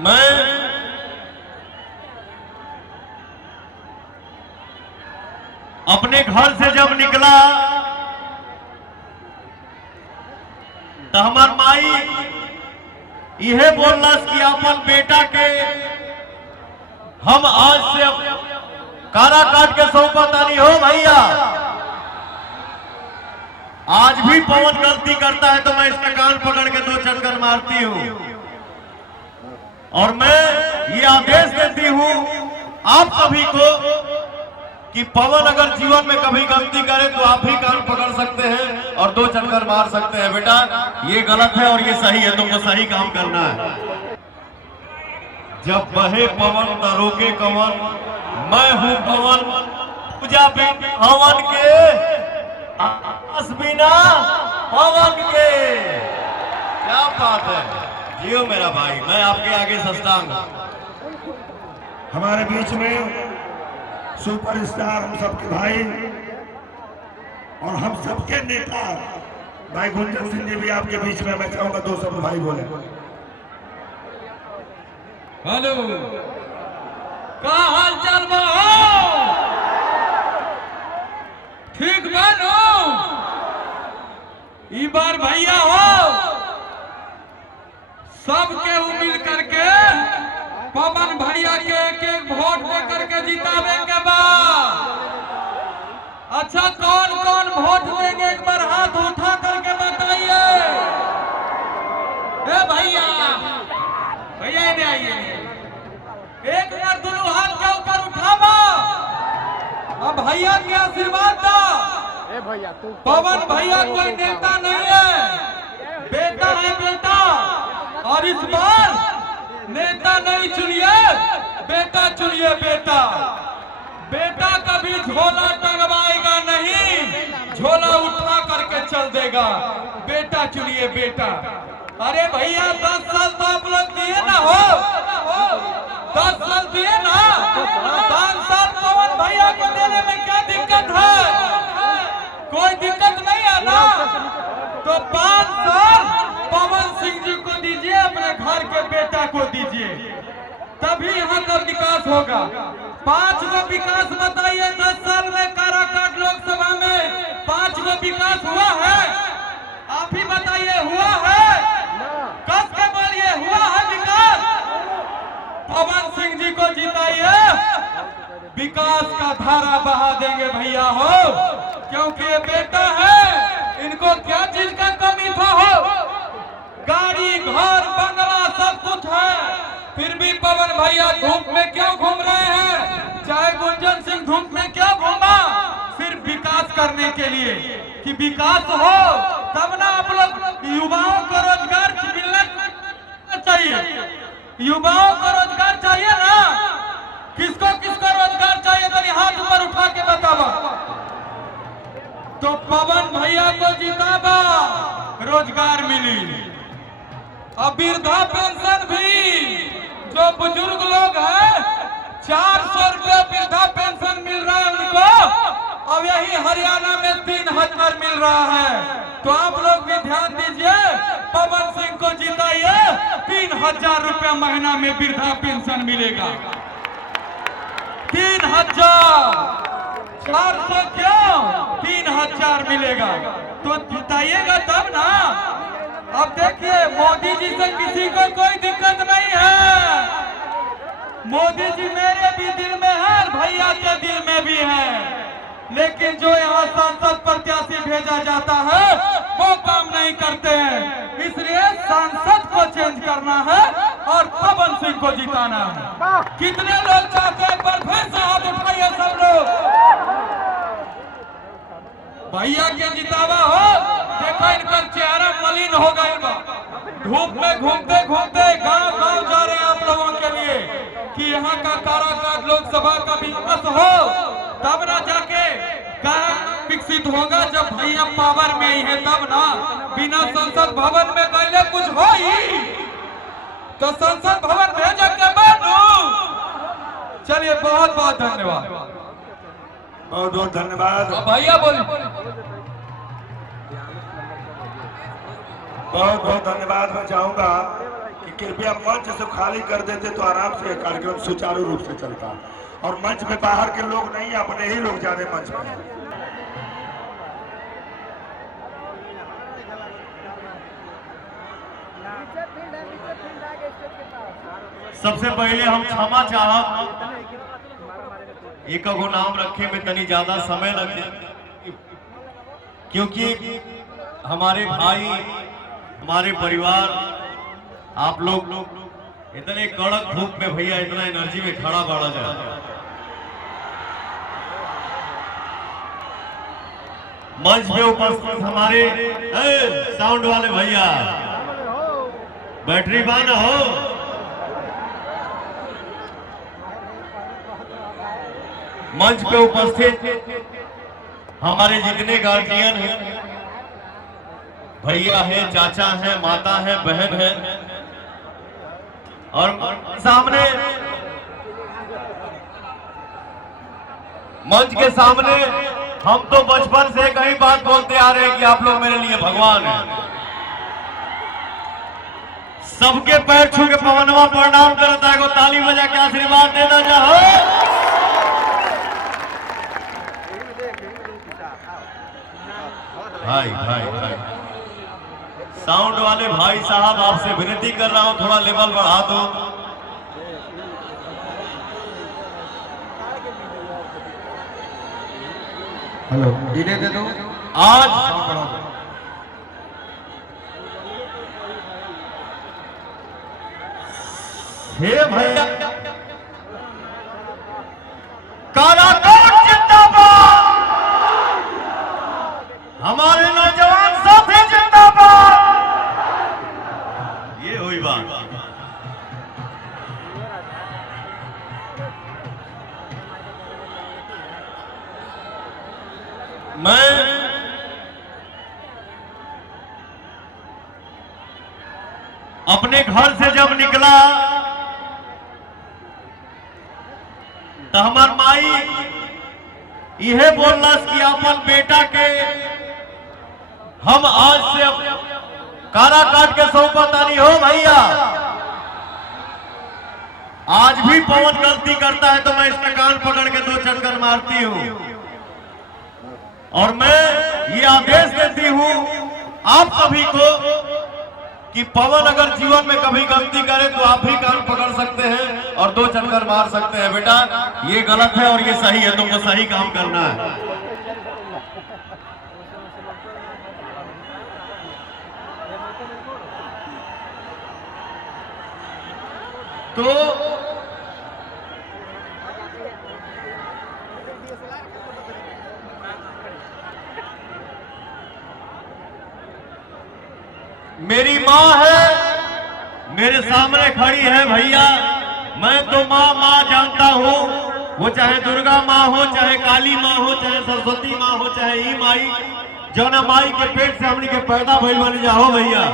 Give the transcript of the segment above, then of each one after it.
मैं अपने घर से जब निकला तो हमार माई यह बोलना कि अपन बेटा के हम आज से कारा काट के सौंपता नहीं हो भैया। आज भी पवन गलती करता है तो मैं इसका कान पकड़ के 2 चक्कर मारती हूं और मैं ये आदेश देती हूं आप सभी को कि पवन अगर जीवन में कभी गलती करे तो आप भी कान पकड़ सकते हैं और 2 चक्कर मार सकते हैं। बेटा ये गलत है और ये सही है, तुमको सही काम करना है। जब बहे पवन न रोके कवन, मैं हूं पवन पूजा बिन हवन के, आस बिना पवन के। क्या बात है, जियो मेरा भाई, मैं आपके आगे सस्तांग। हमारे बीच में सुपरस्टार हम सबके भाई और हम सबके नेता भाई गुंजन सिंह जी भी आपके बीच में, मैं चाहूंगा 2 शब्द भाई बोले। हेलो, का हाल चाल बा? ठीक बानो? ई बार भैया हो सबके मिल करके पवन भैया के एक वोट दे करके जितावे के बाद। अच्छा कौन कौन वोट देंगे एक बार हाथ उठा करके बताइए। ए भैया भैया ने आइए, एक बार दोनों हाथ के ऊपर उठावा। अब भैया के आशीर्वाद दो। भैया तू पवन भैया कोई नेता नहीं है, बेटा है बेटा। और इस बार नेता नहीं चुनिए, बेटा चुनिए बेटा। बेटा कभी झोला टंगवाएगा नहीं, झोला उठा करके चल देगा। बेटा चुनिए बेटा। अरे भैया 10 साल तो आप लोग दिए ना हो, 10 साल दिए ना, 5 साल पवन भैया को देने में क्या दिक्कत है? कोई दिक्कत नहीं है ना? तो 5 साल पवन सिंह जी को दीजिए, अपने घर के बेटा को दीजिए, तभी यहाँ का विकास होगा। 5 गो विकास बताइए 10 साल में काराकाट लोकसभा में 5 गो विकास हुआ है? आप ही बताइए, हुआ है? कब के बोलिए हुआ है विकास? पवन सिंह जी को जिताइए, विकास का धारा बहा देंगे भैया हो, क्योंकि ये बेटा है। इनको क्या चीज का कमी था हो? गाड़ी घर बंगला सब कुछ है, फिर भी पवन भैया धूप में क्यों घूम रहे हैं? चाहे गुंजन सिंह धूप में क्यों घूमा? सिर्फ विकास करने के लिए कि विकास हो तब ना आप लोग युवाओं को रोजगार मिलना चाहिए। युवाओं को रोजगार चाहिए ना? किसको किसको रोजगार चाहिए तो हाथ ऊपर उठा के बतावा। तो पवन भैया को जितावा, रोजगार मिली। अब वृद्धा पेंशन भी जो बुजुर्ग लोग हैं 400 रुपये वृद्धा पेंशन मिल रहा है उनको। अब यही हरियाणा में 3000 मिल रहा है। तो आप लोग भी ध्यान दीजिए, पवन सिंह को जिताइए, 3000 रुपये महीना में वृद्धा पेंशन मिलेगा। 3000, 400 क्यों, 3000 मिलेगा। तो जिताइएगा तब ना। अब देखिए मोदी जी से किसी को कोई दिक्कत नहीं है। मोदी जी मेरे भी दिल में है, भैया के दिल में भी है, लेकिन जो यहाँ सांसद प्रत्याशी भेजा जाता है वो काम नहीं करते हैं। इसलिए सांसद को चेंज करना है और पवन सिंह को जिताना है। कितने लोग चाहते हैं? एक बार फिर से हाथ उठाइए सब लोग। भैया के जितावा हो। देखो इनका चेहरा मलिन हो गया, धूप में घूमते घूमते गांव गांव जा रहे हैं आप लोगों के लिए कि यहाँ का काराकाट लोकसभा का विकास हो, तब ना जाके विकसित होगा। जब भैया पावर में ही है तब ना। बिना संसद भवन में गए कुछ हो ही तो संसद भवन भेजे के बनू। चलिए बहुत बहुत धन्यवाद। बहुत बहुत धन्यवाद भैया बोलिए। बहुत बहुत धन्यवाद। मैं चाहूंगा कि कृपया मंच से खाली कर देते तो आराम से कार्यक्रम सुचारू रूप से चलता। और मंच में बाहर के लोग नहीं, अपने ही लोग ज्यादा मंच में हैं। सबसे पहले हम क्षमा चाहब, एक गो नाम रखे में तनी ज्यादा समय लगे, क्योंकि हमारे भाई, हमारे परिवार, आप लोग इतने कड़क धूप में भैया इतना एनर्जी में खड़ा बढ़ा जाए। मंच पे उपस्थित हमारे साउंड वाले भैया, बैटरी बाना हो, मंच पे उपस्थित हमारे जितने गार्जियन हैं, भैया हैं, चाचा हैं, माता हैं, बहन हैं, और सामने मंच के सामने हम तो बचपन से कई बात बोलते आ रहे हैं कि आप लोग मेरे लिए भगवान हैं। सबके पैर छू के पवनवा प्रणाम करता है, को ताली बजा के आशीर्वाद देना चाहो। भाई भाई भाई साउंड वाले भाई साहब, आपसे विनती कर रहा हूं थोड़ा लेवल बढ़ा दो। हेलो, डिले दे दो। आज हे भैया, काराकोट जिंदाबाद, हमारे नौजवान साथी जिंदाबाद। ये हुई बात। मैं अपने घर से जब निकला तो हमार माई यह बोलना कि अपन बेटा के हम आज से कारा काट के सौंपता नहीं हो भैया। आज भी पवन गलती करता है तो मैं इसका कान पकड़ के 2 चक्कर मारती हूं, और मैं ये आदेश देती हूं आप सभी को कि पवन अगर जीवन में कभी गलती करे तो आप भी कान पकड़ सकते हैं और 2 चक्कर मार सकते हैं। बेटा ये गलत है और ये सही है, तुमको सही काम करना है। तो मेरी माँ है, मेरे सामने खड़ी है भैया। मैं तो माँ जानता हूँ, वो चाहे दुर्गा माँ हो, चाहे काली माँ हो, चाहे सरस्वती माँ हो, चाहे ई माई, जो ना माई के पेट से हमनी के पैदा भइल बन जाओ भैया।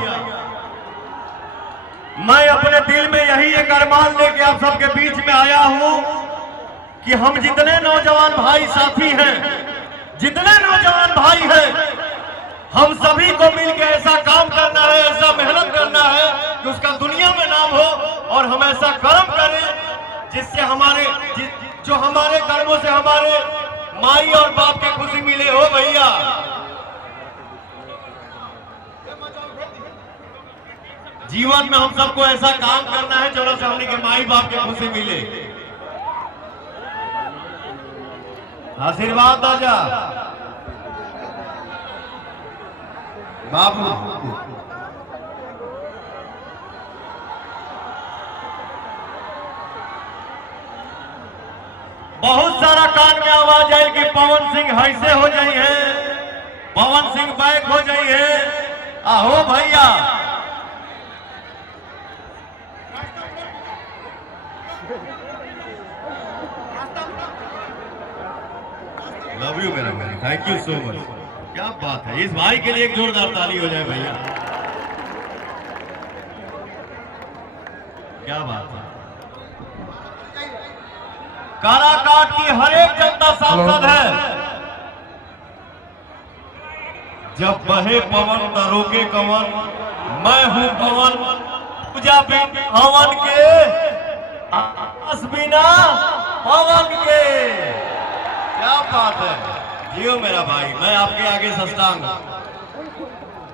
मैं अपने दिल में यही एक अरमान लेके आप सबके बीच में आया हूँ कि हम जितने नौजवान भाई साथी हैं, जितने नौजवान भाई हैं, हम सभी को मिलकर ऐसा काम करना है, ऐसा मेहनत करना है कि उसका दुनिया में नाम हो, और हम ऐसा कर्म करें जिससे जो हमारे कर्मों से हमारे माई और बाप की खुशी मिले हो भैया। जीवन में हम सबको ऐसा काम करना है जो से हमने के माई बाप की खुशी मिले। आशीर्वाद दो जा बाबू। बहुत सारा कान में आवाज आई कि पवन सिंह ऐसे हो जाई है, पवन सिंह बैक हो जाई है। आहो भैया, लव यू मेरा भाई, थैंक यू सो मच। क्या बात है, इस भाई के लिए एक जोरदार ताली हो जाए भैया। क्या बात है। काराकाट की हर एक जनता सांसद है। जब बहे पवन न रोके कवन, मैं हूं पवन पूजा हवन के आस बिना पवन के। क्या बात है, जियो मेरा भाई, मैं आपके आगे सस्तांग हूं।